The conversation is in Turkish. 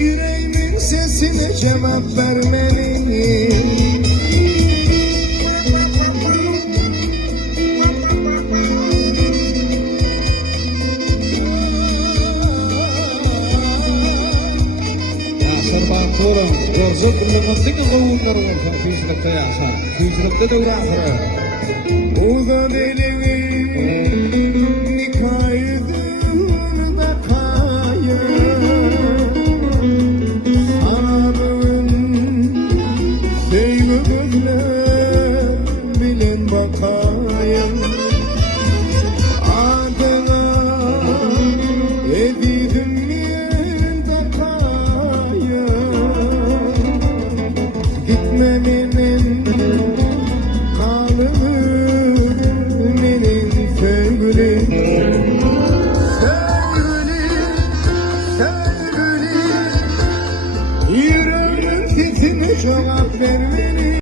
Yüreğimin sesine cevap vermeli. Orang gorjok berlemetik ngawur fi sedekah asa fi sedekah ora ora O da benim nikaydığımda kayın Anamın değme gözler bilen bakayım Adına evidim yerinde kayın Gitmemenin kalımenin sevgilim Yüreğimin sesine cevap vermeli.